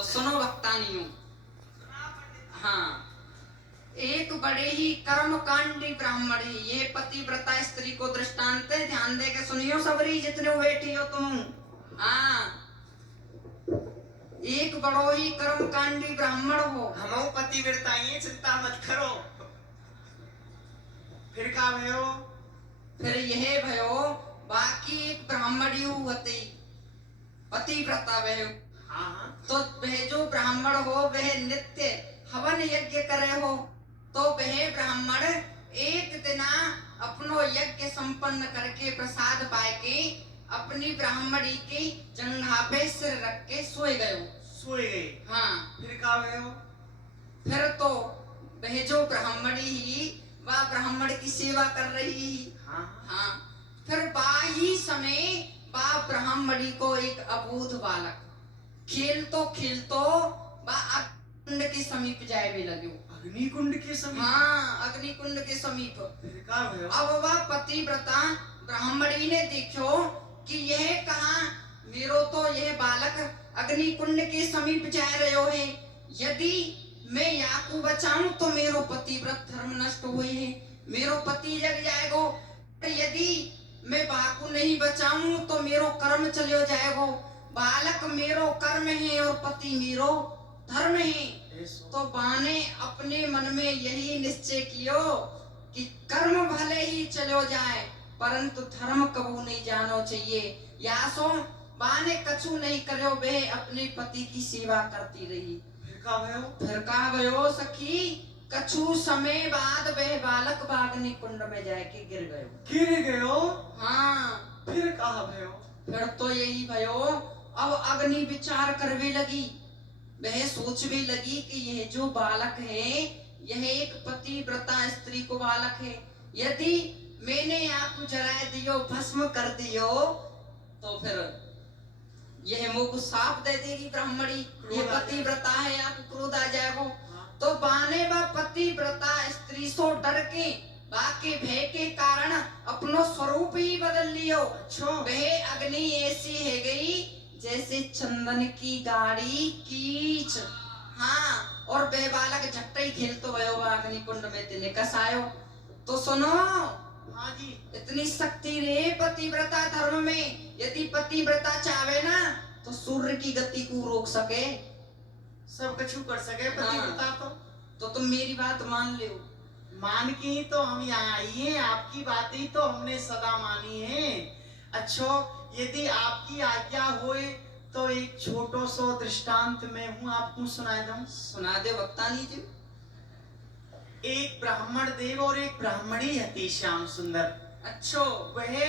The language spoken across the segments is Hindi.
तो सुनो भक्तानियों, हाँ, एक बड़े ही कर्मकांडी ब्राह्मण ही, ये पतिव्रता स्त्री को दृष्टांत है, ध्यान दे के सुनियो सबरी जितने बैठी हो तुम। हाँ, एक बड़ो ही कर्मकांडी ब्राह्मण हो। हम पतिव्रता ही, चिंता मत करो। फिर का भयो? फिर यह भयो बाकी एक ब्राह्मणी होती पतिव्रता वह। हाँ, तो वह जो ब्राह्मण हो वह नित्य हवन यज्ञ करे हो, तो वह ब्राह्मण एक दिन अपनो यज्ञ संपन्न करके प्रसाद पाए के अपनी ब्राह्मणी के जंघा पे सिर रख के सोए गए। सोए गए। हाँ, फिर का भयो? फिर तो वह जो ब्राह्मणी ही वह ब्राह्मण की सेवा कर रही। हाँ, हाँ, फिर बाही समय वह ब्राह्मणी को एक अबूझ बालक खेलतो वह अग्निकुंड के समीप जाए भी लगे। अग्निकुंड के समीप? हाँ, अग्निकुंड के समीप। फिर का भयो? अब वह पतिव्रता ब्राह्मणी ने देखो कि यह कहाँ मेरो तो यह बालक अग्निकुंड के समीप जा रहे है, यदि मैं याकू बचाऊं तो मेरो पतिव्रत धर्म नष्ट हुए है, मेरो पति जग जाएगो, यदि मैं बाकू नहीं बचाऊं तो मेरो कर्म चलो जाएगो। बालक मेरो कर्म है और पति मेरो धर्म है। तो बाने अपने मन में यही निश्चय कियो कि कर्म भले ही चलो जाए परंतु धर्म कबू नहीं जानो चाहिए। यासो बाने कछु नहीं करो, वह अपने पति की सेवा करती रही। फिर का भयो सखी, कछु समय बाद वह बालक बागनी कुंड में जाके गिर गयो। गिर गयो? हाँ। फिर कहा भयो? फिर तो यही भयो, अब अग्नि विचार करवे लगी, वह सोचवे लगी कि यह जो बालक है यह एक पतिव्रता स्त्री को बालक है, यदि मैंने आपको जला दियो भस्म कर दियो तो फिर यह मुख साफ दे देगी ब्राह्मणी, ये पतिव्रता है, आपको क्रोध आ जाएगा। तो बाने बा पतिव्रता स्त्री सो डर के बाके भय के कारण अपनो स्वरूप ही बदल लियो। वह अग्नि ऐसी है गई जैसे चंदन की गाड़ी कीच। हाँ, और वह बालक झट्टे ही खेल तो भयो अग्नि कुंड में तिले कसायो। तो सुनो, हाँ जी, इतनी शक्ति रे पतिव्रता धर्म में, यदि पतिव्रता चाहे ना तो सूर्य की गति को रोक सके, सब कुछ कर सके पतिव्रता। हाँ, तो तुम मेरी बात मान लो। मान के ही तो हम यहाँ आई हैं, आपकी बात ही तो हमने सदा मानी है। अच्छा, यदि आपकी आज्ञा होए तो एक छोटो सो दृष्टांत में हूँ आपको सुनाए दूं। सुना दे वक्तानी जी। एक ब्राह्मण देव और एक ब्राह्मणी हती श्याम सुंदर। अच्छो, वह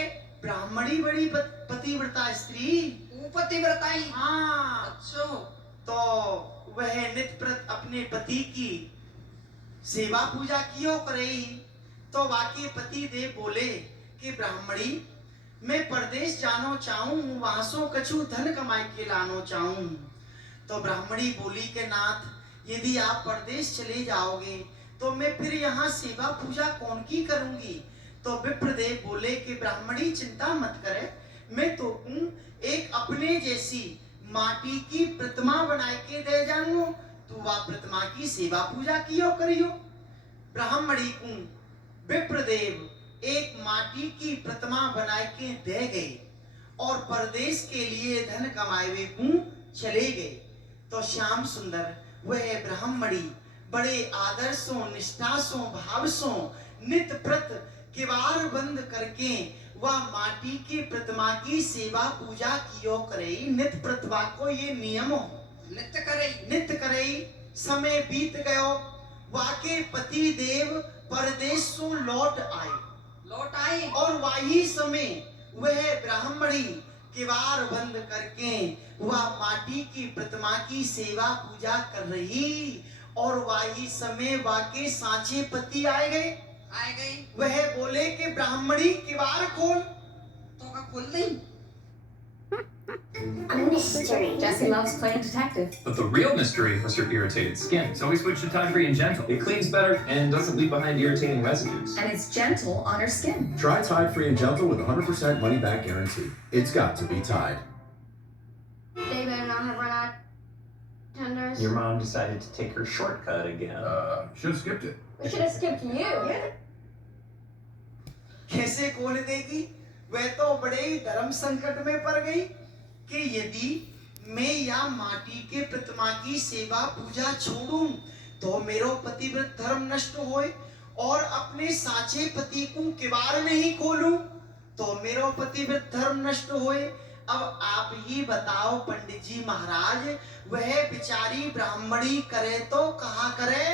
ब्राह्मणी बड़ी पतिव्रता स्त्री, वो पतिव्रता ही। हाँ। अच्छो, तो वह नित्य अपने पति की सेवा पूजा कियो करे। तो वाकई पति देव बोले कि ब्राह्मणी मैं परदेश जानो चाहूं, वहां सो कछु धन कमाई के लानो चाहूं। तो ब्राह्मणी बोली के नाथ, यदि आप परदेश चले जाओगे तो मैं फिर यहाँ सेवा पूजा कौन की करूंगी। तो विप्रदेव बोले कि ब्राह्मणी चिंता मत करे, मैं तो एक अपने जैसी माटी की प्रतिमा बनाए के दे जाऊंगा, तू वह प्रतिमा की सेवा पूजा कियो करियो। ब्राह्मणी को विप्रदेव एक माटी की प्रतिमा बनाए के दे गए और परदेश के लिए धन कमाए हुए को चले गए। तो श्याम सुंदर वह ब्राह्मणी बड़े आदर्शों, निष्ठासों, भावसों नित्य प्रत किवार बंद करके वह माटी की प्रतिमा की सेवा पूजा कियो करे। नित्य प्रतिभा को ये नियम हो, नित्य करे। समय बीत गयो, वाके पति देव परदेश से लौट आए और वही समय वह ब्राह्मणी किवार बंद करके वह माटी की प्रतिमा की सेवा पूजा कर रही। और वही समय वाके सांचे पति आए गए। वह बोले कि ब्राह्मणी किवार खोल। तो का खोल नहीं। A mystery. Jesse loves playing detective. But the real mystery was your irritated skin. So we switched to Tide Free and Gentle. It cleans better and doesn't leave behind irritating residues. And it's gentle on her skin. Try Tide Free and Gentle with 100% money back guarantee. It's got to be Tide. They better not have run out. Tenders. Your mom decided to take her shortcut again. Should have skipped it. We should have skipped you. कैसे खोल देगी? वह तो बड़े ही धर्म संकट में पड़ गई कि यदि मैं या माटी के प्रतिमा की सेवा पूजा छोड़ूं तो मेरो पतिव्रत धर्म नष्ट होए और अपने साचे पति को किवाड़ नहीं खोलूं तो मेरो पतिव्रत धर्म नष्ट होए। अब आप ही बताओ पंडित जी महाराज, वह बिचारी ब्राह्मणी करे तो कहाँ करे?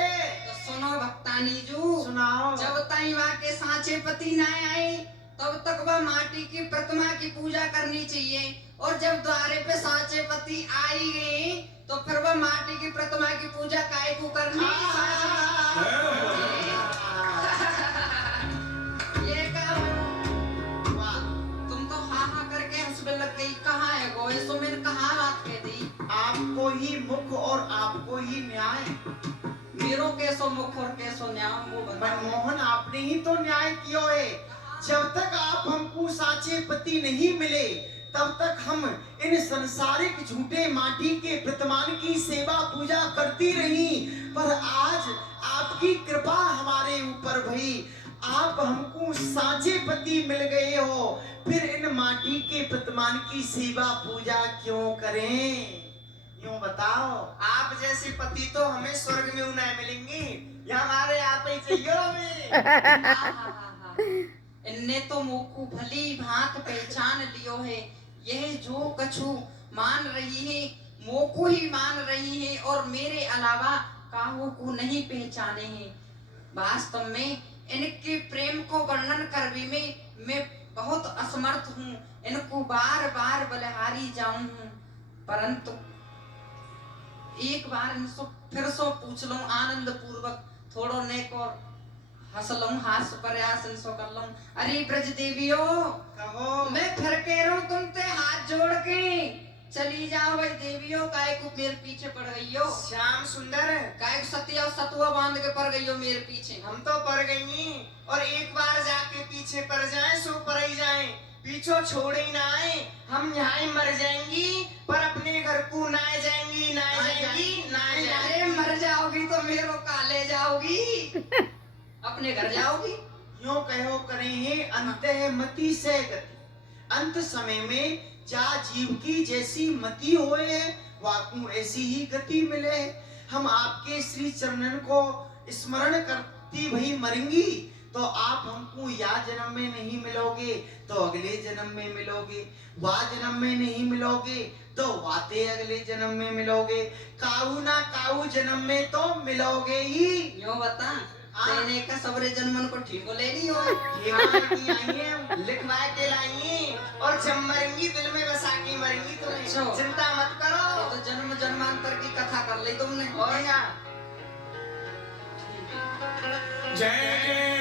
तो सुनो भक्तानी जू, सुनाओ। जब तक वहाँ के साचे पति ना आए तब तक वह माटी की प्रतिमा की पूजा करनी चाहिए, और जब द्वारे पे साचे पति आ ही गए तो फिर वह माटी की प्रतिमा की पूजा काय को करनी? ये काम तुम तो हा हा करके हंसने लग गई। कहाँ है गो सो मैंने कहाँ बात कह दी? आपको ही मुख और आपको ही न्याय। मेरो कैसो मुख और कैसो न्याय वो बताओ। मनमोहन, आपने ही तो न्याय किया है। जब तक आप हमको साचे पति नहीं मिले तब तक हम इन संसारिक झूठे माटी के प्रतिमान की सेवा पूजा करती रही, पर आज आपकी कृपा हमारे ऊपर भई, आप हमको साचे पति मिल गए हो, फिर इन माटी के प्रतिमान की सेवा पूजा क्यों करें? यूं बताओ। आप जैसे पति तो हमें स्वर्ग में उन्हें मिलेंगे, या हमारे आप ही चाहिए हमें। इनने तो मोकू भली भांत पहचान लियो है। यह जो कछु मान रही है मोकू ही मान रही है, और मेरे अलावा काहू को नहीं पहचाने हैं। वास्तव में इनके प्रेम को वर्णन करने में मैं बहुत असमर्थ हूँ। इनको बार बार बलिहारी जाऊं हूँ, परंतु एक बार इनसे फिर सो पूछ लूं आनंद पूर्वक, थोड़ो नेक और हंस लूं, हास्य प्रयास इनसो कर लूं। अरे ब्रज देवियो, कहो। मैं फिर कह रहा हूँ तुमसे हाथ जोड़ के चली जाओ भाई देवियो, काय को मेरे पीछे पड़ गई हो। श्याम सुंदर, काय को सतिया सतुआ बांध के पड़ गई हो मेरे पीछे। हम तो पड़ गई, और एक बार जाके पीछे पड़ जाए सो पड़ ही जाए, पीछो छोड़े ही ना आए। हम यहाँ ही मर जाएंगी, पर अपने घर को ना जाएंगी, ना जाएंगी, ना जाएंगी। अरे मर जाओगी तो मेरे काले जाओगी, अपने घर जाओगी। यूं कहो करें है अंतः मति से गति। अंत समय में जा जीव की जैसी मति होए वाकु ऐसी ही गति मिले। हम आपके श्री चरणन को स्मरण करती भई मरेंगी तो आप हमको या जन्म में नहीं मिलोगे तो अगले जन्म में मिलोगे, वा जन्म में नहीं मिलोगे तो वाते अगले जन्म में मिलोगे, काऊ ना काऊ जन्म में तो मिलोगे ही। यूं बता देने का सबरे जन्मन को ठीक ले लियो। लिखवा के लाइए, और जब मरेंगी दिल में बसा के मरेंगी, अच्छा। तो चिंता मत करो। ये तो जन्म जन्मांतर की कथा कर ली तुमने। और क्या? जय